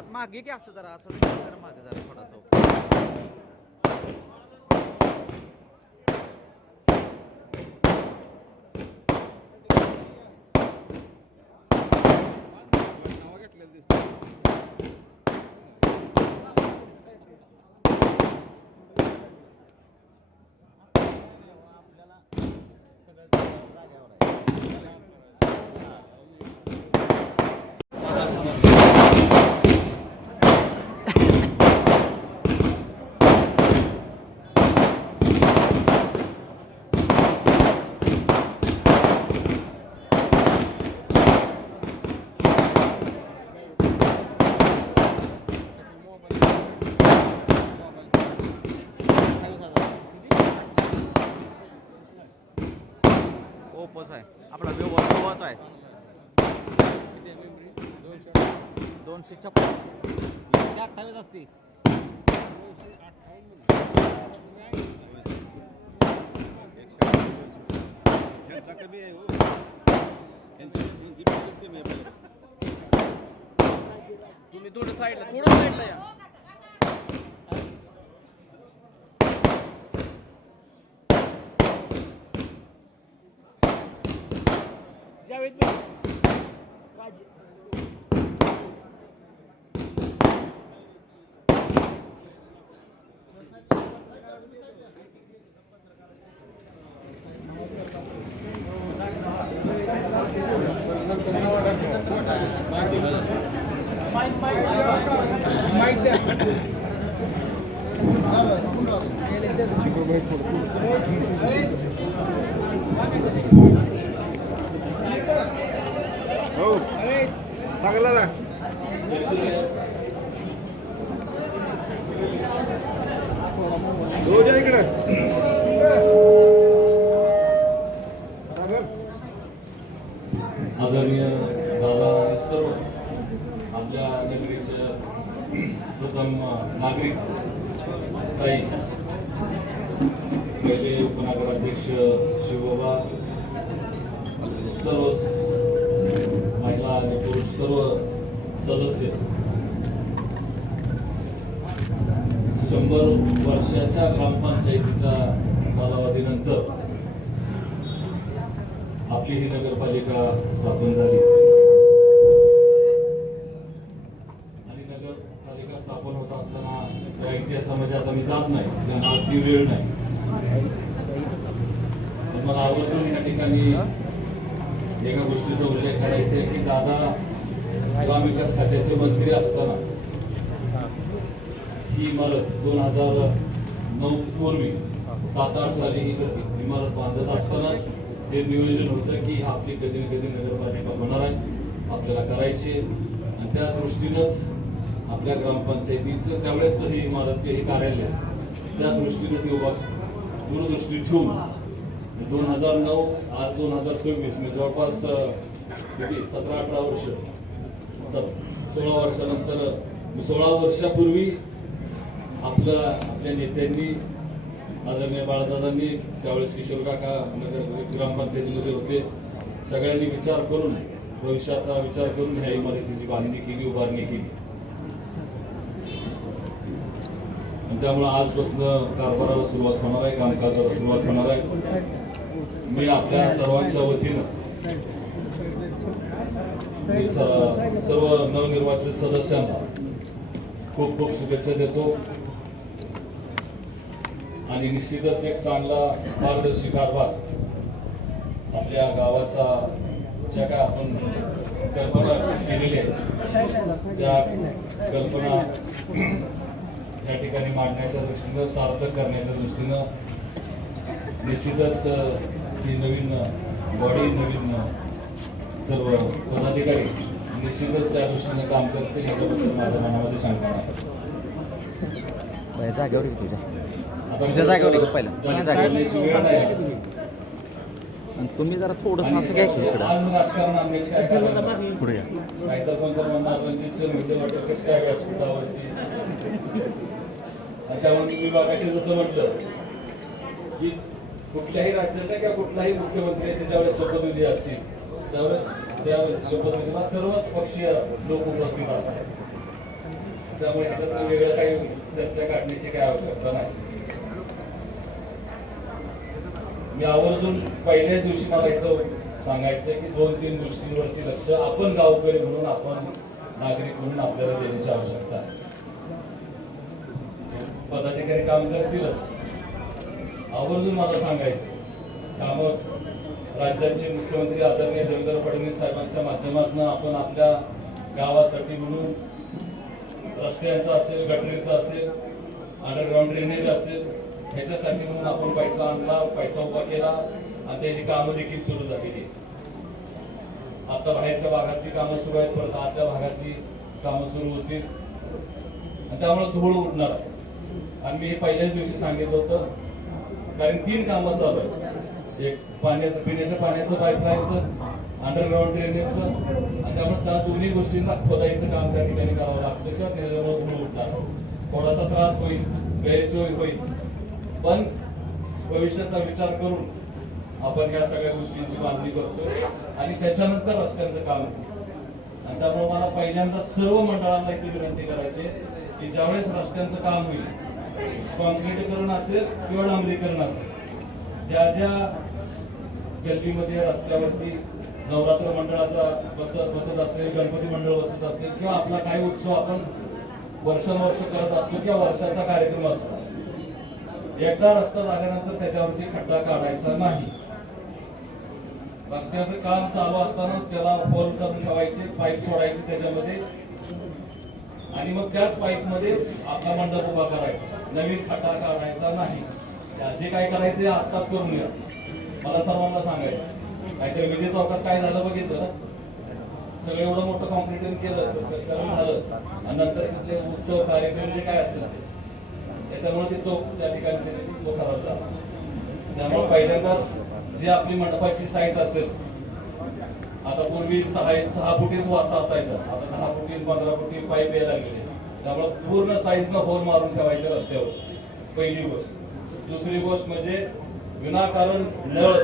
हात मागे की असं जरा मागे जरा थोडासा ओपोच आहे आपला व्यवहारच आहे 256 128 असते कमी आहे हो तुम्ही थोडं साईडला या जावेद राज हो चांगला ना हो जा इकडे आदरणीय दादा सर्व आपल्या नगरीचे प्रथम नागरिक काही पहिले उपनगराध्यक्ष शिवबाबा सर्व महिला आणि पुरुष सर्व सदस्य 100 वर्षाच्या ग्रामपंचायतीच्या कालावधीनंतर आपली ही नगरपालिका स्थापन झाली आणि नगरपालिका स्थापन होत असताना त्या इतिहासामध्ये आता मी जात नाही त्यांना ती वेळ नाही पण मला आवर्जून या ठिकाणी एका गोष्टीचा उल्लेख करायचा आहे की दादा ग्रामविकास खात्याचे मंत्री असताना ही इमारत 2009 पूर्वी 7-8 साली ही इमारत बांधत असताना हे नियोजन होतं की आपली कधी ना कधी नगरपालिका होणार आहे आपल्याला करायची आणि त्या दृष्टीनंच आपल्या ग्रामपंचायतीचं त्यावेळेस ही इमारत हे कार्यालय त्या दृष्टीने ती उभा दूरदृष्टी ठेवून 2009 आज 2026 मी जवळपास किती 17-18 वर्ष 16 वर्षानंतर 16 वर्षापूर्वी आपल्या नेत्यांनी आदरणीय बाळदादांनी त्यावेळेस किशोर काका नगर ग्रामपंचायतीमध्ये होते सगळ्यांनी विचार करून भविष्याचा विचार करून ह्या इमारतीची बांधणी केली, उभारणी केली. आणि त्यामुळे आजपासून कारभाराला सुरुवात होणार आहे, कामकाजाला सुरुवात होणार आहे. मी आपल्या सर्वांच्या वतीनं सर्व नवनिर्वाचित सदस्यांना खूप खूप शुभेच्छा देतो आणि निश्चितच एक चांगला पारदर्शी कारभार आपल्या गावाचा ज्या काय आपण कल्पना केलेल्या आहेत त्या कल्पना या ठिकाणी मांडण्याच्या दृष्टीनं, सार्थक करण्याच्या दृष्टीनं निश्चितच ही नवीन बॉडी, नवीन सर्व पदाधिकारी निश्चितच त्या दृष्टीनं काम करतील याच्याबद्दल माझ्या मनामध्ये शंका नाही. जागेवर घे तुझ्या आता तुझ्या जागेवर घे पहिला. जास्त जागेवर. बोलण्याची वेळ नाही. आणि तुम्ही जरा थोडंसं असं घ्या की इकडं आज राजकारण आम्ही काय करायला पुढे या. नाहीतर कोणतं म्हणणार रणजितचं नृत्य वाटतं कसं काय व्यासपीठावरती. आणि त्यामुळे तुम्ही बागाशी जसं म्हटलं की कुठल्याही राज्याच्या किंवा कुठल्याही मुख्यमंत्र्याचे ज्यावेळेस शपथविधी असतील त्यावेळेस त्या शपथविधीला सर्वच पक्षीय लोक उपस्थित असतात. त्यामुळे त्यात वेगळं काही चर्चा काढण्याची काही आवश्यकता नाही. मी आवर्जून पहिल्याच दिवशी मला इथं सांगायचं की 2-3 गोष्टींवरती लक्ष आपण गावकरी म्हणून, आपण नागरिक म्हणून आपल्याला देण्याची आवश्यकता आहे. पदाधिकारी काम करतीलच, आवर्जून मला सांगायचं काम राज्याचे मुख्यमंत्री आदरणीय देवेंद्र फडणवीस साहेबांच्या माध्यमातून आपण आपल्या गावासाठी म्हणून रस्त्यांचं असेल, गटरीचं असेल, अंडरग्राऊंड ड्रेनेज असेल, ह्याच्यासाठी म्हणून आपण पैसा आणला, पैसा उभा केला आणि त्याची कामं देखील सुरू झालेली. आता बाहेरच्या भागातली कामं सुरू आहेत, परत आतल्या भागातली कामं सुरू होतील आणि त्यामुळे धूळ उडणार आहे. आणि मी हे पहिल्याच दिवशी सांगितलं होतं कारण 3 कामं चालू आहेत. एक पाण्याचं, पिण्याच्या पाण्याचं पाईपलाईनचं, अंडरग्राऊंड ड्रेनेजचं आणि त्यामुळे त्या दोन्ही गोष्टींना खोदायचं काम त्या ठिकाणी करावं लागतं किंवा त्याच्यामुळे धूळ उडणार. थोडासा त्रास होईल, गैरसोय होईल, पण भविष्याचा विचार करून आपण या सगळ्या गोष्टींची बांधणी करतोय आणि त्याच्यानंतर रस्त्यांचं काम होतं. आणि त्यामुळे मला पहिल्यांदा सर्व मंडळांना एक विनंती करायची की ज्यावेळेस रस्त्यांचं काम होईल, कॉन्क्रीटीकरण असेल किंवा डांबरीकरण असेल, ज्या ज्या गल्लीमध्ये रस्त्यावरती नवरात्र मंडळाचा बसत असेल, गणपती मंडळ बसत असेल किंवा आपला काही उत्सव आपण वर्षानुवर्ष करत असतो किंवा वर्षाचा कार्यक्रम असतो, एकदा रस्ता झाल्यानंतर त्याच्यावरती खड्डा काढायचा नाही. रस्त्याचं काम चालू असताना त्याला होल करून ठेवायचे, पाईप सोडायचे त्याच्यामध्ये आणि मग त्याच पाईप मध्ये आपला मंडप उभा करायचा. नवीन खड्डा काढायचा नाही. जे काय करायचे आत्ताच करून घ्या. मला सर्वांना सांगायचं नाहीतर विजय चौकात काय झालं बघितलं, सगळं एवढं मोठं कॉम्प्लिटेशन केलं, झालं आणि नंतर तिथले उत्सव कार्यक्रम जे काय असेल त्याच्यामुळे ते चौक त्या ठिकाणी तो खराब झाला. त्यामुळे पहिल्यांदाच जी आपली मंडपाची साईज असेल, आता पूर्वी 6 फुटीच वासा असायचा, आता 10 फुटी 15 फुटी पाईप यायला लागले. त्यामुळे पूर्ण साईजनं होल मारून ठेवायचे रस्त्यावर, पहिली गोष्ट. दुसरी गोष्ट म्हणजे विनाकारण नळ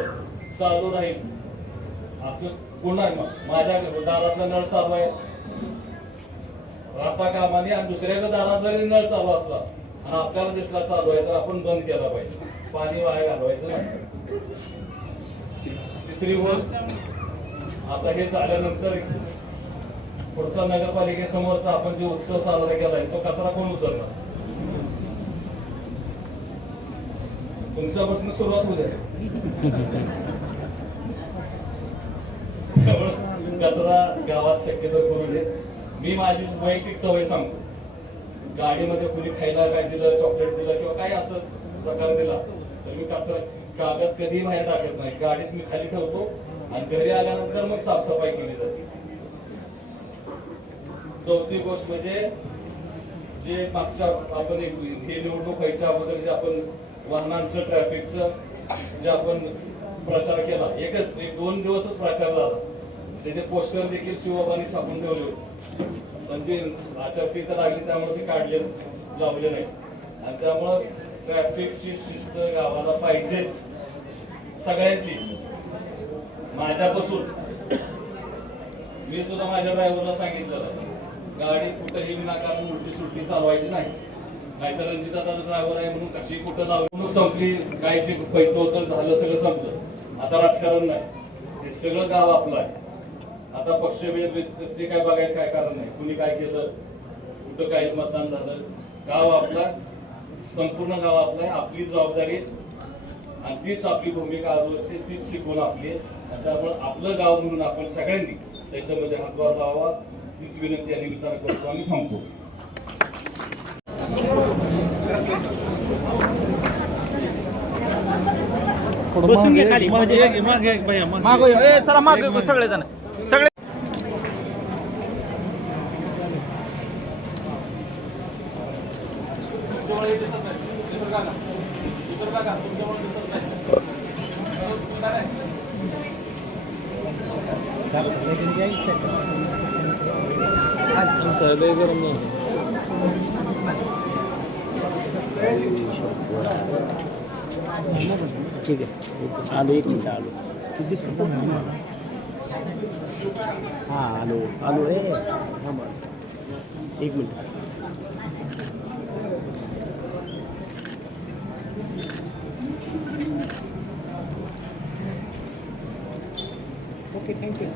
चालू राहील असं पुन्हा माझ्या दारातला नळ चालू आहे राहता कामाने आणि दुसऱ्याच्या दारात जरी नळ चालू असला आणि आपल्याला दिसला चालू आहे तर आपण बंद केला पाहिजे, पाणी वाया घालवायचं नाही. तिसरी गोष्ट, आता हे झाल्यानंतर पुढचा नगरपालिकेसमोरचा आपण जो उत्सव साजरा केलाय तो कचरा कोण उचलणार? तुमच्यापासून सुरुवात होऊ द्या. कचरा गावात शक्यतो करू नये. मी माझी वैयक्तिक सवय सांगतो, गाडीमध्ये कुणी खायला काय दिलं, चॉकलेट दिलं किंवा काही असं प्रकार दिला तर मी कचरा कागद कधीही बाहेर टाकत नाही, गाडीत मी खाली ठेवतो आणि घरी आल्यानंतर मग साफसफाई केली जाते. चौथी गोष्ट म्हणजे जे मागच्या आपण हे निवडणूक व्हायच्या अगोदर जे आपण वाहनांचं, ट्रॅफिकचं जे आपण प्रचार केला, एक 2 दिवसच प्रचार झाला, त्याचे पोस्टर देखील शिवबाबांनी छापून ठेवले होते, पण ते आचारसंहिता लागली त्यामुळे ते काढले लावले नाही. आणि त्यामुळं ट्रॅफिकची शिस्त गावाला पाहिजेच सगळ्यांची, माझ्यापासून मी सुद्धा माझ्या ड्रायव्हरला सांगितलं गाडी कुठेही विनाकारण उलटी सुलटी चालवायची नाही. नाहीतर रणजितदादा ड्रायव्हर आहे म्हणून कशी कुठं लावून संपली, काय पैसे होतं झालं सगळं संपलं. आता राजकारण नाही, हे सगळं गाव आपलं आहे. आता पक्षभेद ते काय बघायचं काय कारण नाही. कुणी काय केलं, कुठं काही मतदान झालं, गाव आपला, संपूर्ण गाव आपलं आहे. आपली जबाबदारी आणि तीच आपली भूमिका आजवरची, तीच शिकवण आपली आहे. आणि त्यामुळे आपलं गाव म्हणून आपण सगळ्यांनी त्याच्यामध्ये हातभार लावा, तीच विनंती या निमित्तानं करतो आणि थांबतो. बसून घे खाली मागे चला मागे सगळे जण सगळे. ठीक आहे, आलो 1 मिनिट आलो. हां आलो आलो. 1 मिनिट. Okay thank you.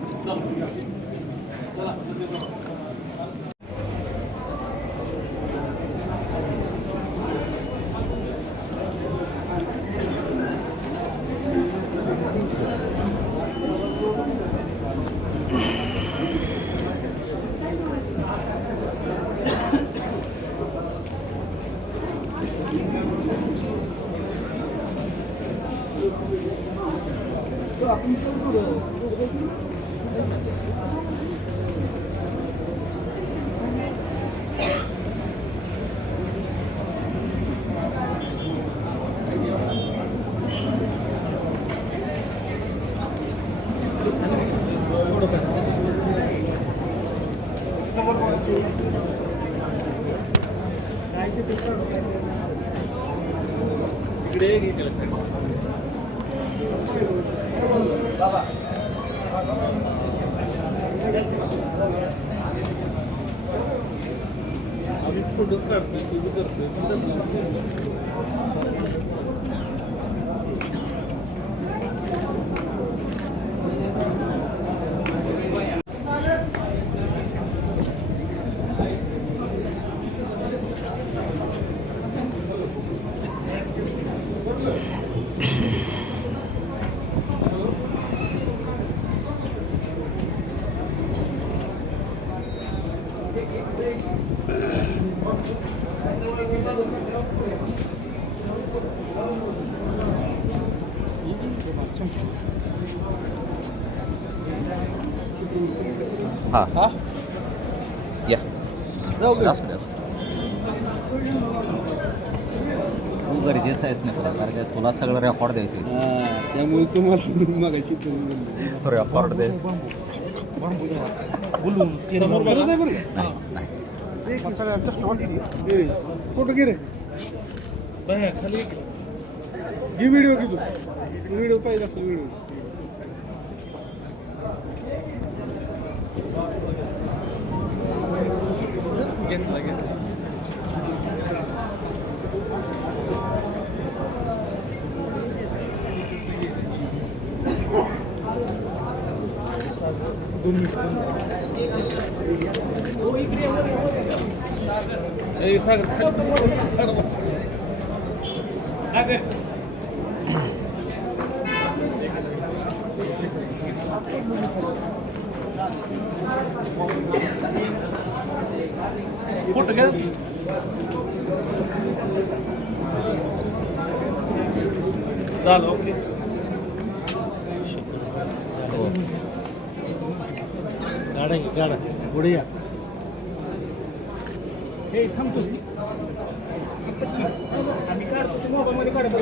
हा या तू गरजेचं आहेस मी तुला, कारण तुला सगळं रेकॉर्ड द्यायचं. त्यामुळे तुम्हाला मागायची रेकॉर्ड दे. समोर बघा. फोटो घे रे, खाली घे व्हिडिओ, घे व्हिडिओ पाहिजे असेल व्हिडिओ. घेतला. सागर खाली सागर फोटो घ्या. झालं ओके. गाडा घे गाडा पुढे या. हे थांबतो आम्ही काढतो मोबाईलमध्ये काढतो.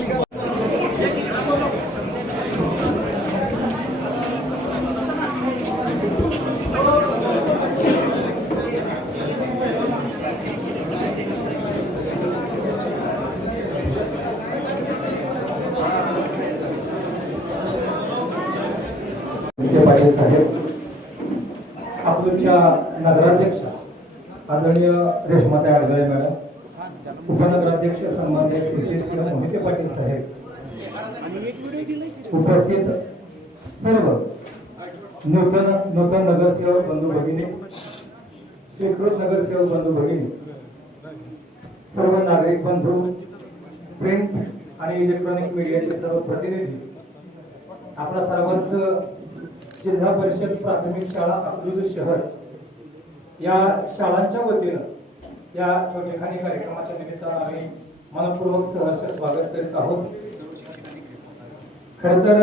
पाटील साहेब अकलूजच्या नगराध्यक्ष आदरणीय रेश्माताई आडगळे मॅडम, उपनगराध्यक्ष सन्माननीय कीर्तिसिंह मोहिते पाटील साहेब, उपस्थित सर्व नूतन नगरसेवक बंधू भगिनी, स्वीकृत नगरसेवक बंधू भगिनी, सर्व नागरिक बंधू, प्रिंट आणि इलेक्ट्रॉनिक मीडियाचे सर्व प्रतिनिधी, आपला सर्वांचं जिल्हा परिषद प्राथमिक शाळा अकलूज शहर या शाळांच्या वतीनं या छोटेखानी कार्यक्रमाच्या निमित्तानं आम्ही मनपूर्वक सहर्ष स्वागत करीत आहोत. खरं तर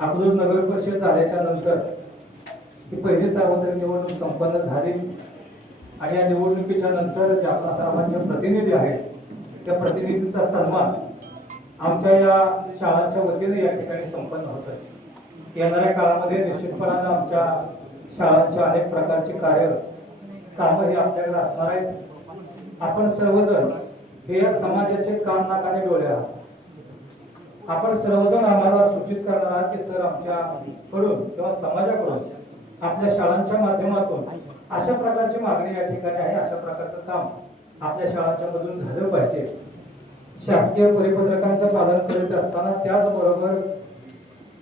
अकलूज नगर परिषद झाल्याच्या नंतर ही पहिली सार्वत्रिक निवडणूक संपन्न झाली आणि या निवडणुकीच्या नंतर जे आपल्या सर्वांचे प्रतिनिधी आहेत त्या प्रतिनिधींचा सन्मान आमच्या या शाळांच्या वतीने या ठिकाणी संपन्न होत आहे. येणाऱ्या काळामध्ये निश्चितपणाने आमच्या शाळांच्या अनेक प्रकारचे कामं हे आपल्याकडे असणार आहेत. आपण सर्वजण हे या समाजाचे कान नाक आणि डोळे आहात. आपण सर्वजण आम्हाला सूचित करणार आहात की सर आमच्याकडून किंवा समाजाकडून आपल्या शाळांच्या माध्यमातून अशा प्रकारची मागणी या ठिकाणी आहे, अशा प्रकारचं काम आपल्या शाळांच्या मधून झालं पाहिजे. शासकीय परिपत्रकांचं पालन करीत असताना त्याचबरोबर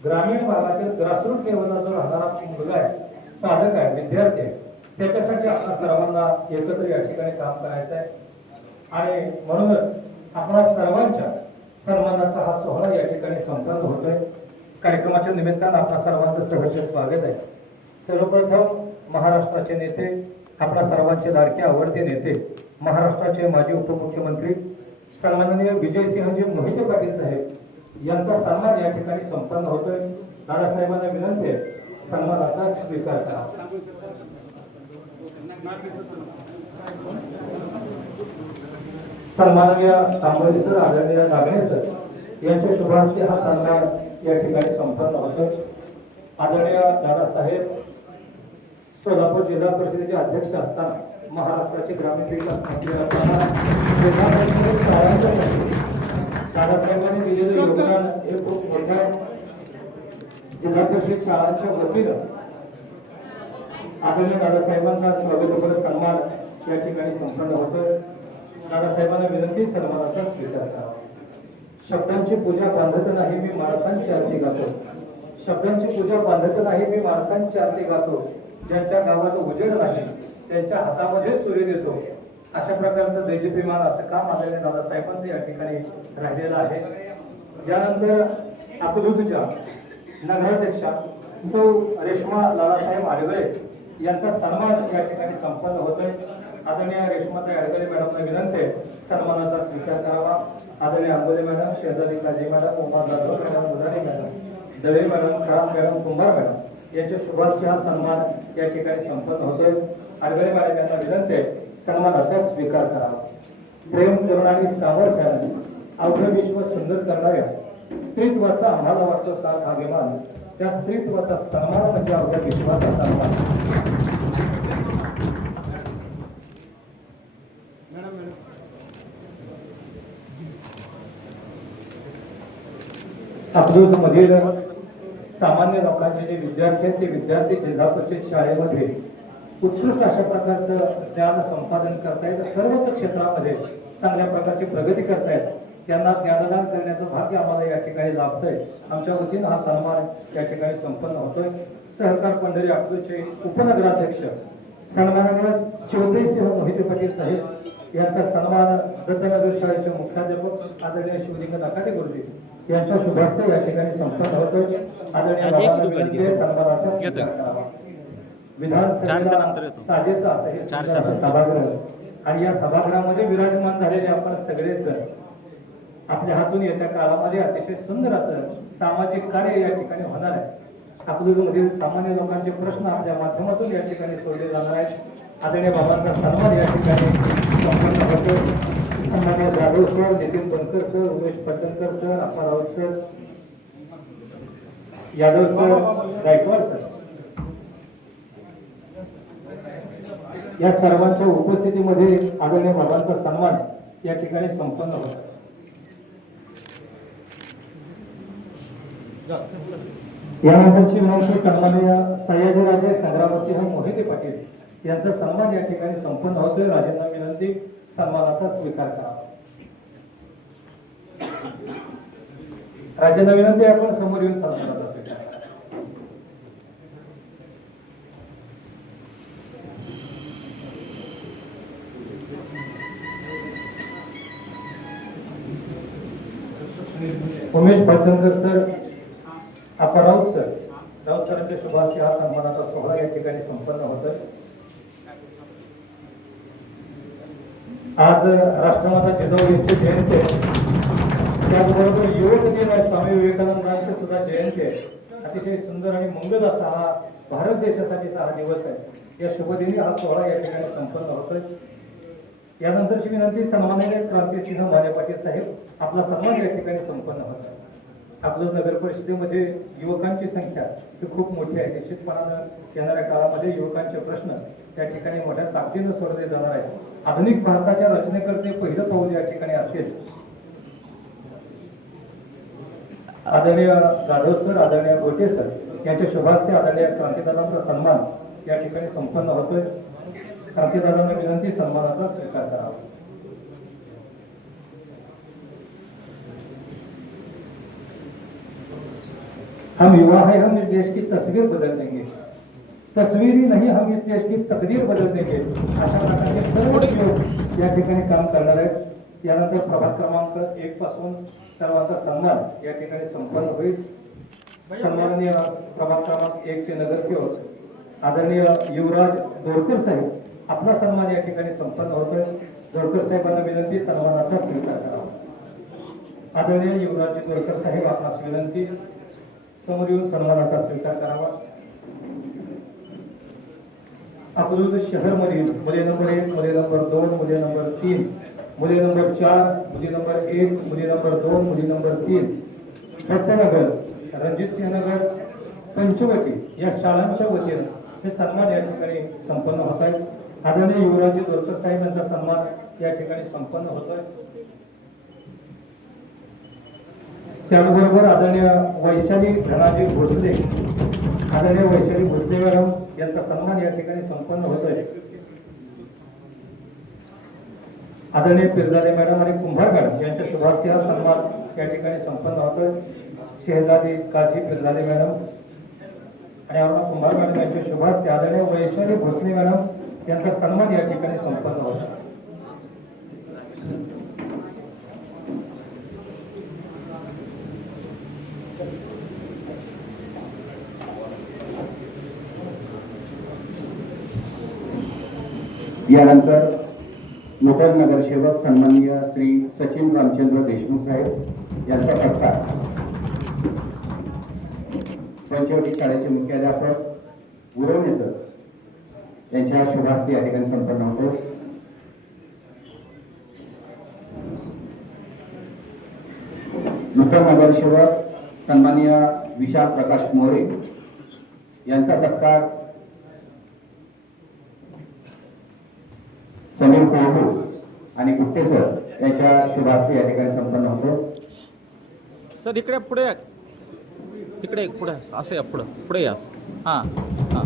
ग्रामीण भागातील ग्रासरूट लेवलला जो राहणारा मुलगा आहे, पालक आहे, विद्यार्थी आहे, त्याच्यासाठी आपल्या सर्वांना एकत्र या ठिकाणी काम करायचं आहे. आणि म्हणूनच आपल्या सर्वांच्या सन्मानाचा हा सोहळा या ठिकाणी संपन्न होतोय. कार्यक्रमाच्या निमित्तानं आपल्या सर्वांचं सहर्ष स्वागत आहे. सर्वप्रथम महाराष्ट्राचे नेते, आपल्या सर्वांचे लाडके आवडते नेते, महाराष्ट्राचे माजी उपमुख्यमंत्री सन्माननीय विजयसिंहजी मोहिते पाटील साहेब यांचा सन्मान या ठिकाणी संपन्न होतोय. दादासाहेबांना विनंती आहे सन्मानाचा स्वीकार करा. सन्माननीय तांबोळी सर, आदरणीय नागणे सर यांच्या शुभ हस्ते हा सन्मान या ठिकाणी संपन्न होतोय. आदरणीय दादासाहेब सोलापूर जिल्हा परिषदेचे अध्यक्ष असताना, महाराष्ट्राचे ग्रामीण विकास मंत्री असताना जिल्हा परिषद शाळांच्यासाठी दादासाहेबांनी दिलेलं योगदान हे खूप मोठं आहे. जिल्हा परिषद शाळांच्या वतीनं आदरणीय दादासाहेबांचा स्वागतपर सन्मान या ठिकाणी संपन्न होतोय. दादासाहेबांना विनंती सन्मानाचा स्वीकार करा. शब्दांची पूजा बांधत नाही मी माणसांची आरती गातो, शब्दांची पूजा बांधत नाही मी माणसांची आरती गातो, ज्यांच्या गावात उजेड नाही त्यांच्या हातामध्ये सूर्य देतो. अशा प्रकारचं दैदिप्यमान असं काम आदरणीय दादासाहेबांचं या ठिकाणी राहिलेलं आहे. यानंतर अकलूजच्या नगराध्यक्षा सौ रेश्मा लालासाहेब आडगळे यांचा सन्मान या ठिकाणी संपन्न होतोय. आदरणीय रेश्माताई आडगळे मॅडमला विनंती आहे सन्मानाचा स्वीकार करावा. आदरणीय आंबोले मॅडम, शेजारी काजी मॅडम, उमा जाधव मॅडम, उदारी मॅडम, दळे मॅडम, खराम मॅडम, कुंभार मॅडम यांच्या शुभास्ते हा सन्मान या ठिकाणी संपन्न होतोय. आडगळे मॅडम यांना विनंती आहे सन्मानाचा स्वीकार करावा. प्रेम, करुणा आणि सामर्थ्याने अवघं विश्व सुंदर करणाऱ्या स्त्रीत्वाचा आम्हाला वाटतो साथ अभिमान, त्या स्त्रीत्वाचा सन्मान म्हणजे अवघ्या विश्वाचा सन्मान. अकलूज मधील सामान्य लोकांचे जे विद्यार्थी आहेत ते विद्यार्थी जिल्हा परिषद शाळेमध्ये उत्कृष्ट अशा प्रकारचं ज्ञान संपादन करतायत. सर्वच क्षेत्रामध्ये चांगल्या प्रकारची प्रगती करतायत. त्यांना ज्ञानदान करण्याचं भाग्य आम्हाला या ठिकाणी लाभतंय. आमच्या वतीनं हा सन्मान या ठिकाणी संपन्न होतोय. सहकार पंढरी अकलूजचे उपनगराध्यक्ष सन्माननीय शिवतेसिंह मोहिते पाटील साहेब यांचा सन्मान दत्तनगर शाळेचे मुख्याध्यापक आदरणीय शिवलिंग नाकाटे गुरुजी यांच्या शुभास्ते या ठिकाणी संपन्न होतोय. आदरणीय सन्मानाचा स्वीकार करावा. विधानसभेला साजेसा असं हे सुंदर असं सभागृह आणि या सभागृहामध्ये विराजमान झालेले आपण सगळेच जण आपल्या हातून येत्या काळामध्ये अतिशय सुंदर असं सामाजिक कार्य या ठिकाणी होणार आहे. अकलूजमधील सामान्य लोकांचे प्रश्न आपल्या माध्यमातून या ठिकाणी सोडले जाणार आहेत. आदरणीय बाबांचा सन्मान या ठिकाणी संपन्न होतो. सन्माननीय Jadhav sir, Nitin Bankar sir, Umesh Patankar sir, Appa Raut sir, Yadav sir, Gaikwad sir या सर्वांच्या उपस्थितीमध्ये आदरणीय बाबांचा सन्मान या ठिकाणी संपन्न होतो. यानंतरची विनंती सन्माननीय सयाजीराजे संग्रामसिंह मोहिते पाटील यांचा सन्मान या ठिकाणी संपन्न होतोय. राजेंना विनंती सन्मानाचा स्वीकार करा. राजेंना विनंती आपण समोर येऊन सन्मानाचा स्वीकार करा. उमेश भटनकर सर, आपण राऊत सरांच्या शुभ हस्ते हा सन्मानाचा सोहळा या ठिकाणी संपन्न होतोय. आज राष्ट्रमाता जिजाऊ यांची जयंती आहे. त्याचबरोबर युवक दिन आहे, स्वामी विवेकानंदांची सुद्धा जयंती आहे. अतिशय सुंदर आणि मंगल असा हा भारत देशासाठीचा हा दिवस आहे. या शुभदिनी हा सोहळा या ठिकाणी संपन्न होतोय. यानंतरची विनंती सन्माननीय क्रांतिसिंह माने पाटील साहेब, आपला सन्मान या ठिकाणी संपन्न होत आहे. आपलं नगर परिषदेमध्ये युवकांची संख्या ही खूप मोठी आहे. निश्चितपणानं येणाऱ्या काळामध्ये युवकांचे प्रश्न या ठिकाणी मोठ्या ताकदीनं सोडवले जाणार आहेत. आधुनिक भारताच्या रचनेकडचे पहिलं पाऊल या ठिकाणी असेल. आदरणीय जाधव सर, आदरणीय गोटे सर यांच्या शुभास्ते आदरणीय क्रांतिदारांचा सन्मान या ठिकाणी संपन्न होतोय. क्रांतिदारांना विनंती सन्मानाचा स्वीकार करावा. हम युवा है, हम इस देश की तस्वीर बदल देंगे. तस्वीर ही नहीं, हम इस देश की तकदीर बदल देंगे. अशा प्रकारचे सर्व लोक या ठिकाणी काम करणार आहेत. यानंतर प्रभाग क्रमांक 1 पासून सर्वांचा सन्मान या ठिकाणी संपन्न होईल. सन्माननीय प्रभाग क्रमांक 1 चे नगरसेवक आदरणीय युवराज दोरकर साहेब, आपला सन्मान या ठिकाणी संपन्न होतोय. दोरकर साहेबांना विनंती सन्मानाचा स्वीकार करावा. आदरणीय युवराज दोरकर साहेब, आपणास विनंती समोर येऊन सन्मानाचा स्वीकार करावा. अकलूज शहर मधील मुले नंबर 1, मुले नंबर 2, मुले नंबर 3, मुले नंबर 4, मुली नंबर 1, मुली नंबर 2, मुली नंबर 3, भट्टनगर, रणजितसिंह नगर, पंचवटी या शाळांच्या वतीनं हे सन्मान या ठिकाणी संपन्न होत आहेत. आदरणीय युवराज दोरकर साहेब यांचा सन्मान या ठिकाणी संपन्न होतोय. त्याचबरोबर आदरणीय वैशाली धनाजी भोसले, आदरणीय वैशाली भोसले मॅडम यांचा सन्मान या ठिकाणी संपन्न होतोय. आदरणीय पिरजादे मॅडम आणि कुंभार मॅडम यांच्या शुभास्ते हा सन्मान या ठिकाणी संपन्न होतोय. शेहजादी काझी पिरजादे मॅडम आणि अरुणा कुंभार मॅडम यांच्या शुभास्ते आदरणीय वैशाली भोसले मॅडम यांचा सन्मान या ठिकाणी संपन्न होतोय. यानंतर नूतन नगरसेवक सन्माननीय श्री सचिन रामचंद्र देशमुख साहेब यांचा सत्कार पंचवटी शाळेचे मुख्याध्यापक गुरवणे सर यांच्या शुभास्ते या ठिकाणी संपन्न होतो. नूतन नगरसेवक सन्माननीय विशाल प्रकाश मोरे यांचा सत्कार समीर कोहू आणि गुट्टे सर यांच्या शुभास्ते या ठिकाणी संपन्न होतो. सर इकडे पुढे या. इकडे पुढे असं या, पुढे या असं. हां हां.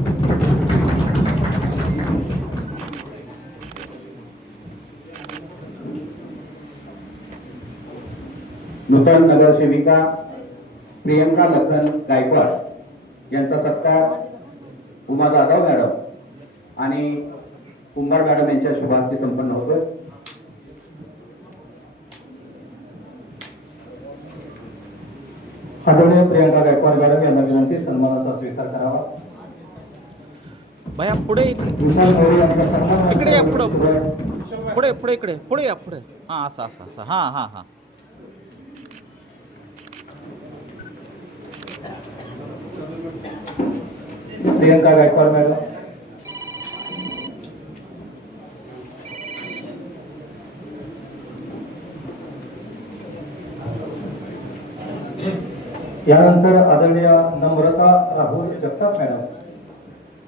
नूतन नगरसेविका प्रियंका लखन गायकवाड यांचा सत्कार उमा जाधव मॅडम आणि कुंभार मॅडम यांच्या शुभास्ते संपन्न होतोय. आदरणीय प्रियंका गायकवाड मॅडम यांना विनंती सन्मानाचा स्वीकार करावा. भया पुढे विशाल मोरे यांचा सन्मान इकडे या, पुढे इकडे या, पुढे. हां असं हां हां हां. प्रियंका गायकवाड मॅडम. यानंतर आदरणीय नम्रता राहुल जगताप मॅडम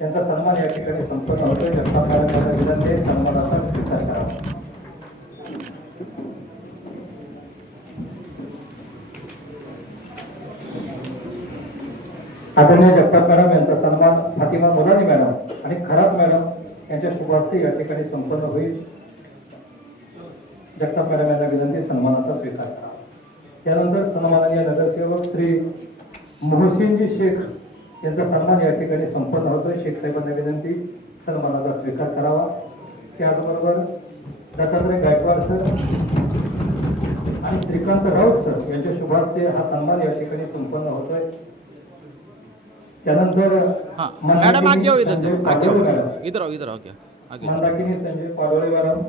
यांचा सन्मान या ठिकाणी संपन्न होतोय. जगताप मॅडम यांना विनंती आहे सन्मानाचा स्वीकार करावा. आदरणीय जगताप मॅडम यांचा सन्मान फातिमा मोदानी मॅडम आणि खरात मॅडम यांच्या शुभ हस्ते या ठिकाणी संपन्न होईल. जगताप मॅडम यांना विनंती सन्मानाचा स्वीकार करा. त्यानंतर सन्माननीय नगरसेवक श्री मोहसिनजी शेख यांचा सन्मान या ठिकाणी संपन्न होतोय. शेख साहेबांना विनंती सन्मानाचा स्वीकार करावा. त्याचबरोबर दत्तात्रय गायकवाड सर आणि श्रीकांत राऊत सर यांच्या शुभ हस्ते हा सन्मान या ठिकाणी संपन्न होतोय. त्यानंतर हाँ मैडम आगे आओ इधर से, संजय आगे आओ पाडोळे मॅडम, इधर आओ आगे आगे. मंदाकिनी संजय पाडोळे मॅडम,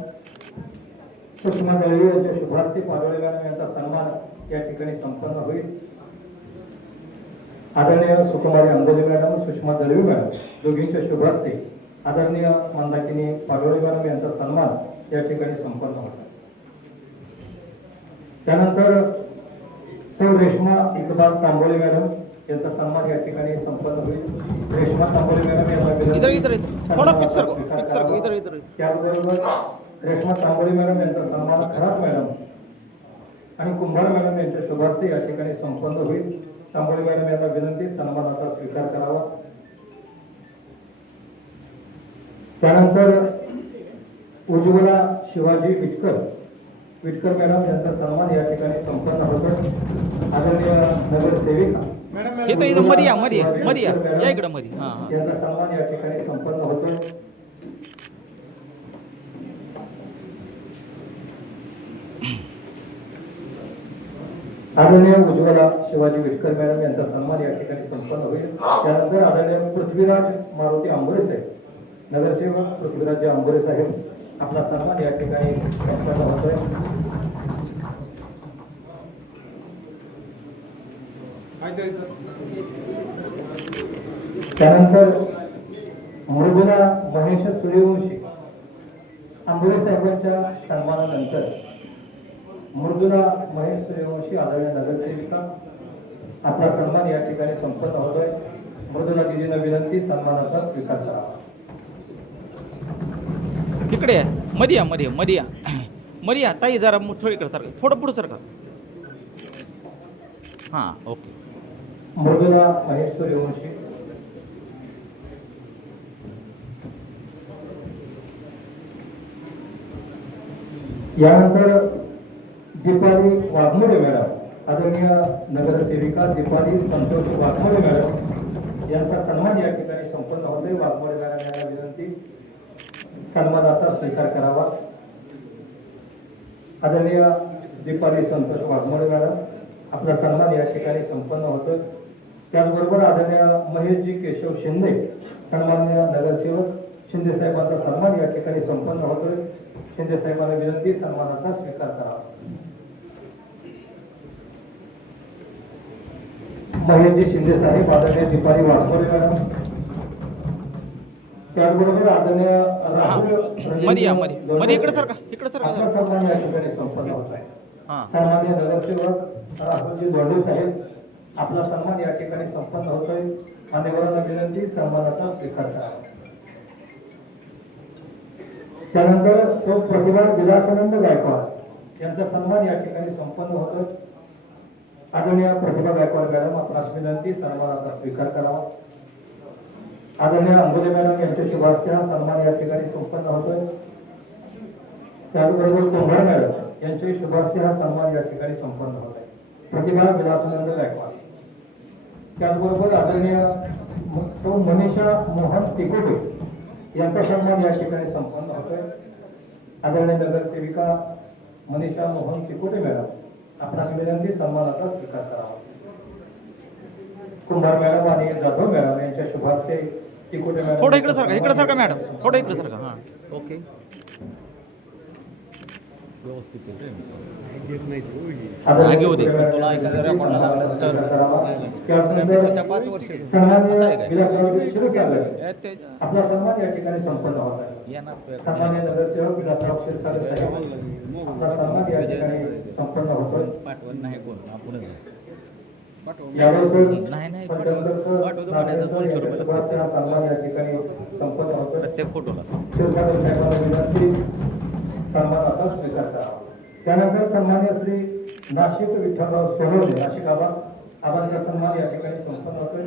सुषमा दळवी यांच्या शुभ हस्ते पाडोळे मॅडम यांचा सन्मान या ठिकाणी संपन्न होईल. आदरणीय सुकुमारी अंबोली मॅडम, सुषमा दळवी मॅडम दोघींच्या शुभ हस्ते आदरणीय मंदाकिनी पाडोळे मॅडम यांचा सन्मान या ठिकाणी संपन्न होतो. त्यानंतर सौ रेश्मा इकबाल तांबोळे मॅडम यांचा सन्मान या ठिकाणी संपन्न होईल. रेश्मा तांबोळे मॅडम यांना इधर इधर इधर थोड़ा पिक्चर को सन्मानाचा इधर इधर. त्याचबरोबर रेश्मा तांबोळे मॅडम यांचा सन्मान खरात मॅडम आणि कुंभार मॅडम यांच्या शुभ हस्ते या ठिकाणी संपन्न होईल. तांबोळे मॅडम यांना विनंती सन्मानाचा स्वीकार करावा. त्यानंतर उज्ज्वला शिवाजी विटकर मॅडम यांचा सन्मान या ठिकाणी संपन्न होतो. आदरणीय नगरसेविका हे तर इथं मरिया या इकडं मध्ये. हां हां यांचा सन्मान या ठिकाणी संपन्न होतो. आदरणीय उज्ज्वला शिवाजी विटकर मॅडम यांचा सन्मान या ठिकाणी संपन्न होईल. त्यानंतर आदरणीय पृथ्वीराज मारुती आंबोरे साहेब नगरसेवक पृथ्वीराज आंबोरे साहेब आपला सन्मान या ठिकाणी संपन्न होतोय. त्यानंतर मृदुला महेश सूर्यवंशी आंबोरे साहेबांच्या सन्मानानंतर मृदुला महेश सूर्यवंशी आदरणीय नगरसेविका आपला सन्मान या ठिकाणी संपन्न होतोय. मृदुला दिदींना विनंती सन्मानाचा स्वीकार करावा. तिकडे आहे मरिया ताई जरा थोडी इकडे सारखं थोडं पुढं सारखं. हां ओके. मृदुला महेश सूर्यवंशी यानंतर दीपाली वाघमोडे मॅडम आदरणीय नगरसेविका दीपाली संतोष वाघमोडे मॅडम यांचा सन्मान या ठिकाणी संपन्न होतोय. वाघमोडे मॅडम यांना विनंती सन्मानाचा स्वीकार करावा. आदरणीय दीपाली संतोष वाघमोडे मॅडम आपला सन्मान या ठिकाणी संपन्न होतोय. त्याचबरोबर आदरणीय महेशजी केशव शिंदे सन्माननीय नगरसेवक शिंदे साहेबांचा सन्मान या ठिकाणी संपन्न होतोय. शिंदे साहेबांना विनंती सन्मानाचा स्वीकार करावा. महेशजी शिंदे साहेब आदरणीय दीपाली वाघमोडे मॅडम त्याचबरोबर आदरणीय राहुल मरिया इकडे सारखा आपला सन्मान या ठिकाणी संपन्न होत आहे. हां सन्माननीय नगरसेवक राहुलजी दोंडे साहेब आपला सन्मान या ठिकाणी संपन्न होतोय. मान्यवरांना विनंती सन्मानाचा स्वीकार करावा. त्यानंतर सौ प्रतिभा विलासानंद गायकवाड यांचा सन्मान या ठिकाणी संपन्न होतोय. आदरणीय प्रतिभा गायकवाड मॅडम आपणास विनंती सन्मानाचा स्वीकार करावा. आदरणीय अंबोले मॅडम यांच्या शुभ हस्ते हा सन्मान या ठिकाणी संपन्न होतोय. त्याचबरोबर कुंभार मॅडम यांच्या शुभ हस्ते हा सन्मान या ठिकाणी संपन्न होत आहे. प्रतिभा विलासानंद गायकवाड त्याचबरोबर आदरणीय सौ मनीषा मोहन तिकोटे यांचा सन्मान या ठिकाणी संपन्न होतोय. आदरणीय नगरसेविका मनीषा मोहन तिकोटे मॅडम आपणास विनंती सन्मानाचा स्वीकार करावा. कुंभार मॅडम आणि जाधव मॅडम यांच्या शुभ हस्ते तिकोटे मॅडम थोडं इकडे सारखा मॅडम थोडं इकडे सारखा. हां ओके व्यवस्थित आगे होते तुला एखाद्या त्याचनंतर 5 वर्ष सन्माननीय विलासराव क्षीरसागर आपला सन्मान या ठिकाणी संपन्न होत आहे. सन्माननीय नगरसेवक विलासराव क्षीरसागर साहेब आपला सन्मान या ठिकाणी संपन्न होतोय. पाठवण नाही कोण आपणच यादव सर नाही पंचनगर सर नाणे सर यांच्या शुभ हस्ते हा सन्मान या ठिकाणी संपन्न होतोय. प्रत्येक फोटोला क्षीरसागर साहेबांना विनंती सन्मानाचा स्वीकार करावा. त्यानंतर सन्मान्य श्री नाशिक विठ्ठलराव सोनवणे नाशिक आबांचा सन्मान या ठिकाणी संपन्न होतोय.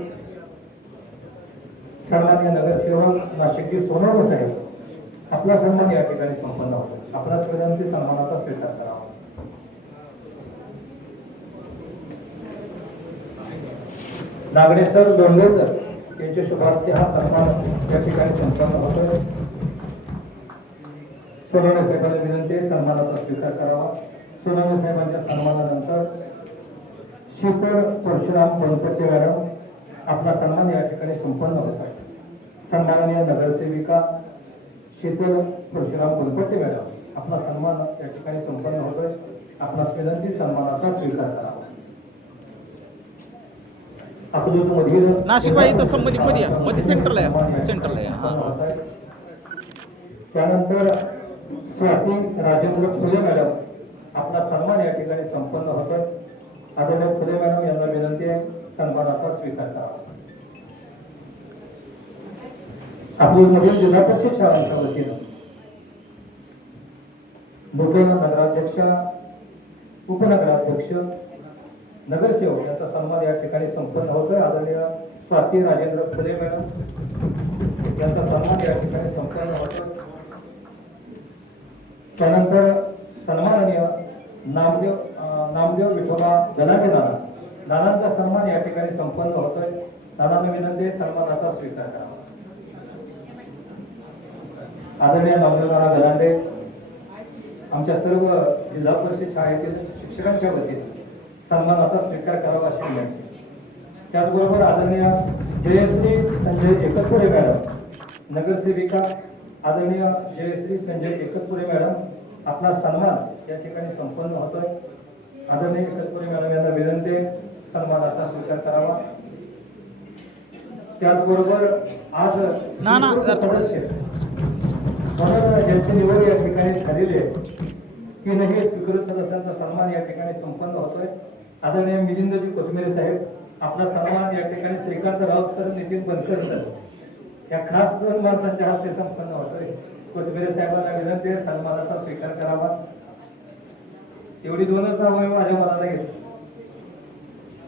सन्माननीय नगरसेवक नाशिकजी सोनवणे साहेब, आपला सन्मान या ठिकाणी संपन्न होतो. आपणास विनंती सन्मानाचा स्वीकार करावा. नागडे सर, दोंडे सर यांच्या शुभ हस्ते हा सन्मान या ठिकाणी संपन्न होतो. सोनवणे साहेबांना विनंती आहे सन्मानाचा स्वीकार करावा. सोनवणे साहेबांच्या सन्मानानंतर शीतल परशुराम बनपट्टे मॅडम, आपला सन्मान या ठिकाणी संपन्न होत आहे. सन्माननीय नगरसेविका शीतल परशुराम बनपट्टे मॅडम, आपला सन्मान या ठिकाणी संपन्न होतोय. आपणास विनंती सन्मानाचा स्वीकार करावा. अकलूज मधील नाशिकबाई इथं संमतीमध्ये या, मध्ये सेंटरला या, सेंटरला या. हां. त्यानंतर स्वाती राजेंद्र फुले मॅडम, आपला सन्मान या ठिकाणी संपन्न होतोय. आदरणीय फुले मॅडम यांना विनंती आहे सन्मानाचा स्वीकार करावा. अकलूजमधील जिल्हा परिषद शाळांच्या वतीनं नूतन नगराध्यक्ष, उपनगराध्यक्ष, नगरसेवक यांचा सन्मान या ठिकाणी संपन्न होतोय. आदरणीय स्वाती राजेंद्र फुले मॅडम यांचा सन्मान या ठिकाणी संपन्न होतोय. त्यानंतर सन्माननीय नामदेव विठोबा गलाटे नानांचा सन्मान या ठिकाणी संपन्न होतोय. नानांना विनंती सन्मानाचा स्वीकार करावा. आदरणीय नामदेव नाना गलाटे आमच्या सर्व जिल्हा परिषद शाळेतील शिक्षकांच्या वतीने सन्मानाचा स्वीकार करावा अशी विनंती. त्याचबरोबर आदरणीय जयश्री संजय एकतपुरे मॅडम, नगरसेविका आदरणीय जयश्री संजय एकतपुरे मॅडम, आपला सन्मान या ठिकाणी संपन्न होतोय. आदरणीय एकतपुरे मॅडम यांना विनंती सन्मानाचा स्वीकार करावा. त्याचबरोबर आज सदस्य म्हणून ज्यांची निवड या ठिकाणी झालेली आहे तीनही स्वीकृत सदस्यांचा सन्मान या ठिकाणी संपन्न होतोय. आदरणीय मिलिंदजी कोथमिरे साहेब, आपला सन्मान या ठिकाणी श्रीकांत राऊत सर, नितीन बनकर सर या खास दोन माणसांच्या हस्ते संपन्न होतोय. कोथमिरे साहेबांना विनंती सन्मानाचा स्वीकार करावा. एवढी दोनच नावं माझ्या मनाला येत.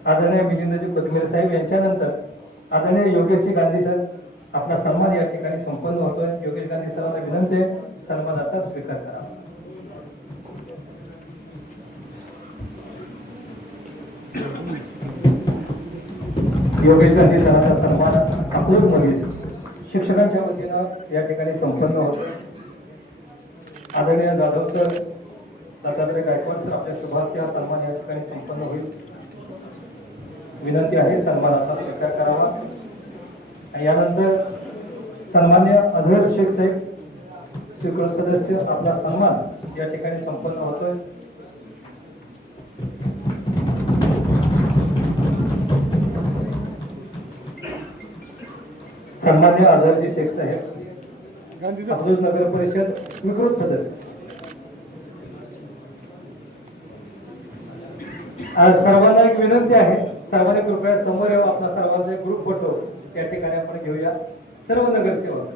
आदरणीय मिलिंदजी कोथमिरे साहेब यांच्यानंतर आदरणीय योगेशजी गांधी सर, आपला सन्मान या ठिकाणी संपन्न होतोय. योगेश गांधी सरांना विनंती सन्मानाचा स्वीकार करावा. योगेश गांधी सरांचा सन्मान अकलूजमधील शिक्षकांच्या वतीनं या ठिकाणी संपन्न होतो. आदरणीय जाधव सर, दत्तात्रय गायकवाड सर, आपल्या शुभ हस्ते हा सन्मान या ठिकाणी संपन्न होईल. विनंती आहे सन्मानाचा स्वीकार करावा. यानंतर सन्मान्य अझहर शेख साहेब, स्वीकृत सदस्य, आपला सन्मान या ठिकाणी संपन्न होतोय. सन्मान्य अझहरजी शेख साहेब, अकलूज नगर परिषद स्वीकृत सदस्य. आज सर्वांना एक विनंती आहे, सर्वांनी कृपया समोर यावं. आपला सर्वांचा ग्रुप फोटो या ठिकाणी आपण घेऊया. सर्व नगरसेवक,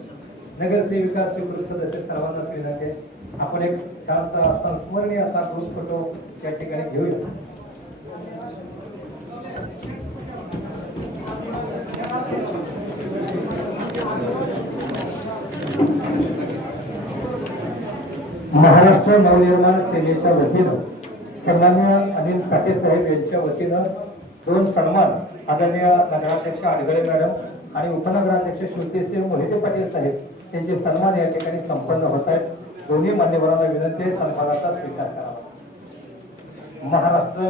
नगरसेविका, स्वीकृत सदस्य सर्वांनाच विनंती आहे आपण एक छानसा संस्मरणीय असा ग्रुप फोटो या ठिकाणी घेऊया. महाराष्ट्र नवनिर्माण सेनेच्या वतीनं सन्माननीय अनिल साठे साहेब यांच्या वतीनं दोन सन्मान आदरणीय नगराध्यक्ष आडगळे मॅडम आणि उपनगराध्यक्ष श्रुतीसिंह मोहिते पाटील साहेब यांचे सन्मान या ठिकाणी संपन्न होत आहेत. दोन्ही मान्यवरांना विनंती आहे सन्मानाचा स्वीकार करावा. महाराष्ट्र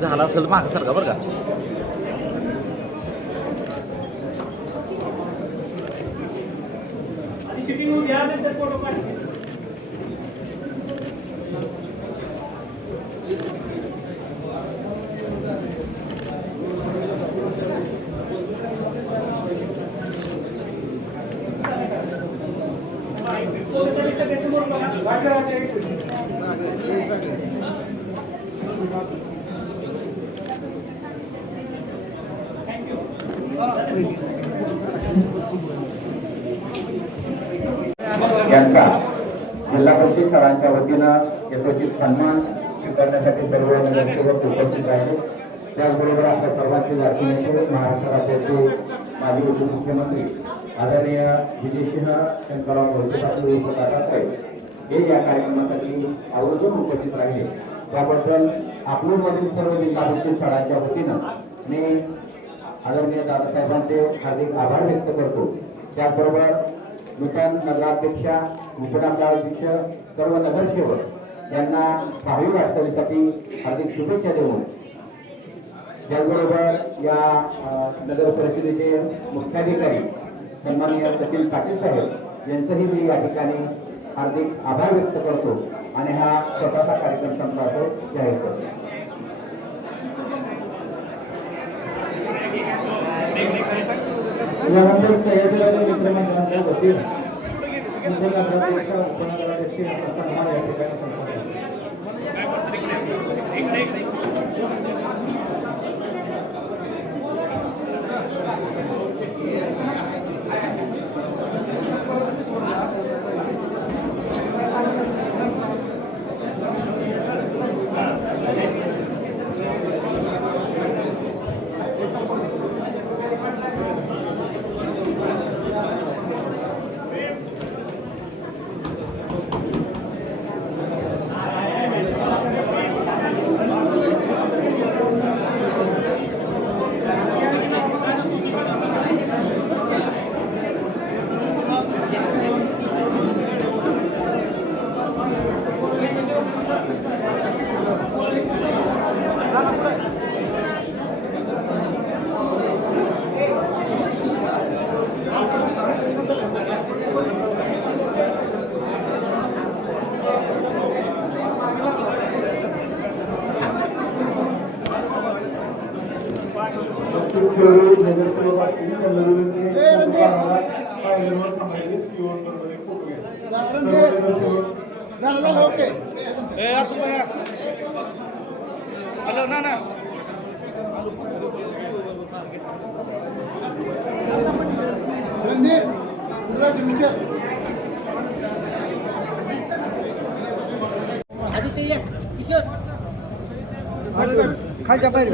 झाला असेल मागं सारखा बरं का. यांचा जिल्हा परिषद शाळांच्या वतीनं यथोचित सन्मान स्वीकारण्यासाठी सर्व नगरसेवक उपस्थित राहिले. त्याचबरोबर आपल्या सर्वांचे लाडके नेते महाराष्ट्र राज्याचे माजी उपमुख्यमंत्री आदरणीय विजयसिंह शंकरराव मोहिते पाटील उर्फ दादासाहेब हे या कार्यक्रमासाठी आवर्जून उपस्थित राहिले. त्याबद्दल अकलूजमधील सर्व जिल्हा परिषद शाळांच्या वतीनं मी आदरणीय दादासाहेबांचे हार्दिक आभार व्यक्त करतो. त्याचबरोबर नूतन नगराध्यक्ष उपनगराध्यक्ष सर्व नगरसेवक यांना भावी वाटचालीसाठी हार्दिक शुभेच्छा देऊन त्याचबरोबर या नगर परिषदेचे मुख्याधिकारी सन्माननीय सचिन पाटील साहेब यांचंही मी या ठिकाणी हार्दिक आभार व्यक्त करतो आणि हा स्वतःचा कार्यक्रम संपला असं जाहीर करतो. यानंतर सह्याद्रीराजे मित्रमंडळाच्या वतीने नूतन नगराध्यक्ष उपनगराध्यक्ष यांचा सन्मान या ठिकाणी संपन्न झालं ओके. हॅलो ना ना रणधीर तुझा विचार खालच्या पायरी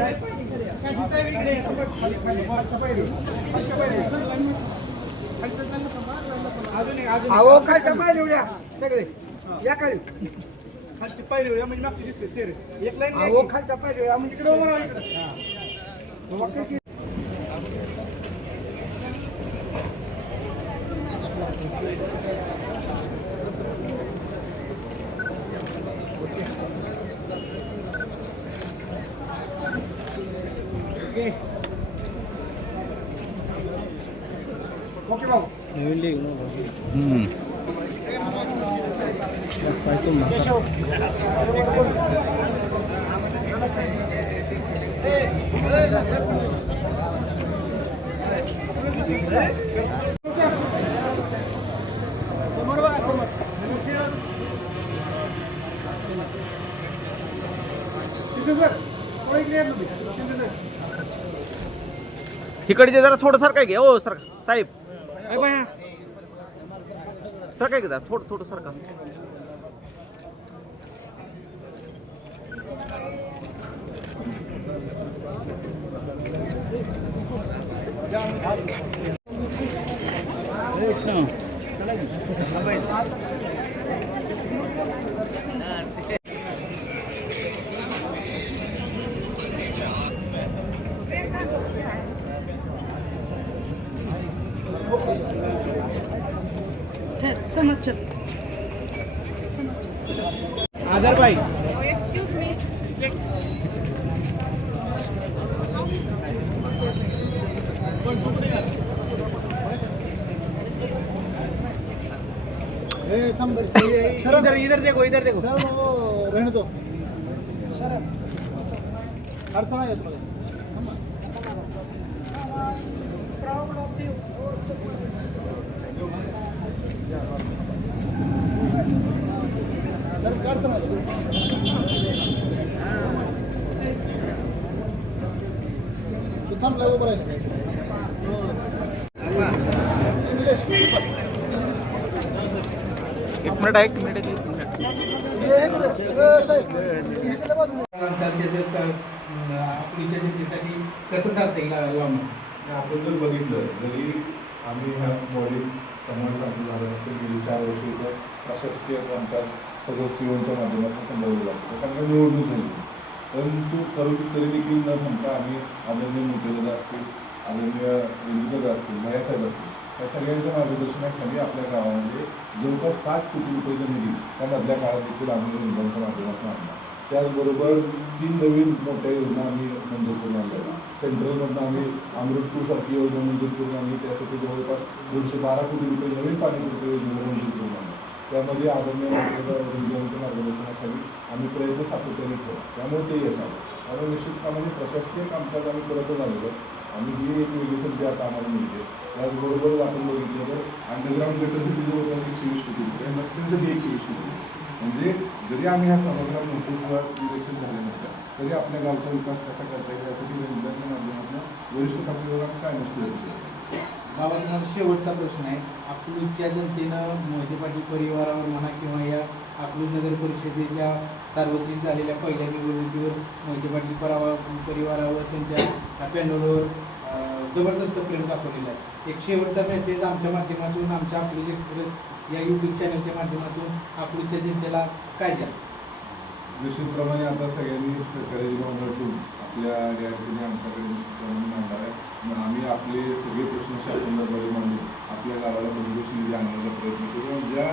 अहो खालच्या पायरी उड्या सगळे या खाली खालची पायरी उड्या म्हणजे मागची दिसते चेहरे एक लाईन अहो खालच्या पायरी उड्या म्हणजे इकडे ओके भाऊ हम्म. इकडचे जरा थोडं सर काय घे हो सर साहेब सर काय जरा थोडं थोडं सर का आधार भाई इधर देखो रहने दो सर अडचण आहे तुम्हाला सर काय अडचण आहे थांबला उभं राहिलं एक मिनिट आहे, एक मिनिट आहे, एक मिनिट आपलीच्या जनतेसाठी कसं चालतं येईल लावणं आपण जर बघितलं जरी आम्ही ह्या बॉडी समाज झालं असेल गेली 4 वर्ष इथं प्रशासकीय कामकाज सदस्यांच्या माध्यमातून संभाळलं लागतं कारण निवडणूक झाली परंतु तरी देखील न थांबता आम्ही आदरणीय मुख्यदादा असतील आदरणीय रणजितदादा असतील भैयासाहेब असतील या सगळ्यांच्या मार्गदर्शनाखाली आपल्या गावामध्ये जवळपास 7 कोटी रुपयाचा निधी त्या मधल्या काळात देखील आम्ही निवडणुकीच्या माध्यमातून आणला त्याचबरोबर 3 नवीन मोठ्या योजना आम्ही मंजूर करून आणल्या सेंट्रलमधून आम्ही अमृतपूरसारखी योजना मंजूर करून आणली त्यासाठी जवळपास 212 कोटी रुपये नवीन पाणी पुरवठा योजना मंजूर करून आणल्या त्यामध्ये आदरणीय मुख्यमंत्र्यांच्या मार्गदर्शनाखाली आम्ही प्रयत्न सातत्याने ठेवू त्यामुळे ते यश आलं त्यामुळे निश्चितपणे प्रशासकीय कामकाज आम्ही करतच आलेलो आणि ही एक वेगळी संधी आता आम्हाला मिळते त्याचबरोबर आपण बघितलं तर अंडरग्राऊंड गटरसाठी जवळपास 120 कोटी रुपये नसल्यांसाठी 120 कोटी म्हणजे जरी आम्ही ह्या सभागृहात मोठे इलेक्शन झाले नसतं तरी आपल्या गावचा विकास कसा करता येईल यासाठी रणजितदाच्या माध्यमातून वरिष्ठ पातळीवर आम्ही काय नसतो बाबा तुम्हाला शेवटचा प्रश्न आहे अकलूजच्या जनतेनं मोहिते पाटील परिवारावर म्हणा किंवा या अकलूज नगर परिषदेच्या सार्वत्रिक झालेल्या पहिल्या निवडणुकीवर मोहिते पाटील परिवारावर त्यांच्या पॅनलवर जबरदस्त प्रेम दाखवलेला आहे एक शेवटचा मेसेज आमच्या माध्यमातून आमच्या अकलूज एक्सप्रेस या यूट्यूब चॅनलच्या माध्यमातून अकलूजच्या जनतेला काय द्या निश्चितप्रमाणे आता सगळ्यांनी सहकारी भावना ठेवून आपल्या अडचणी आमच्याकडे निश्चितप्रमाणे मांडणार आहे आम्ही आपले सगळे प्रश्न शासनाद्वारे मांडून आपल्या गावाला भरघोस निधी आणण्याचा प्रयत्न करू ज्या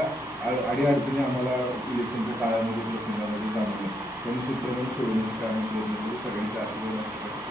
अडीअडचणी आम्हाला इलेक्शनच्या काळामध्ये प्रसंगामध्ये जाणवल्या त्या निश्चितप्रमाणे सोडवण्याचा आम्ही प्रयत्न करू सगळ्यांच्या आशीर्वाद